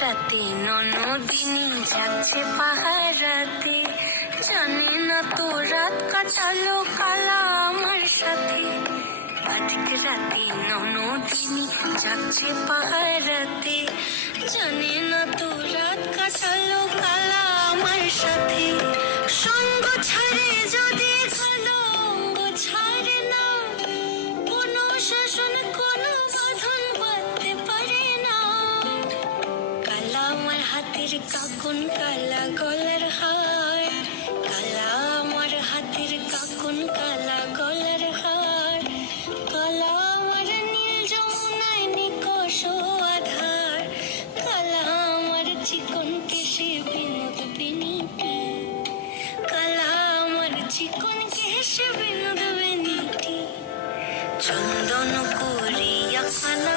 রাতে ননদিনী যাচ্ছে পাহারাতে, জানে না তো রাত কাটালো কালা আমার সাথে। আজকে রাতে ননদিনী যাচ্ছে পাহারাতে, জানে না তো রাত কাটালো কালা আমার সাথে। সঙ্গ ছাড়ে যদি কালো অঙ্গ ছাড়ে না, কোনো শাসন কোনো বাঁধন বাঁধতে পারে না। কালা আমার হাতের কাকন কালা গলার হার, কালা আমার হাতের কাকন কালা গলার হার, কালা আমার নীল যমুনায় নিকষ আধার, কালা আমার চিকন কেশে বিনোদ বেনিটি, কালা আমার চিকন কেশে বিনোদ বেনিটি। চন্দন করিয়া খানা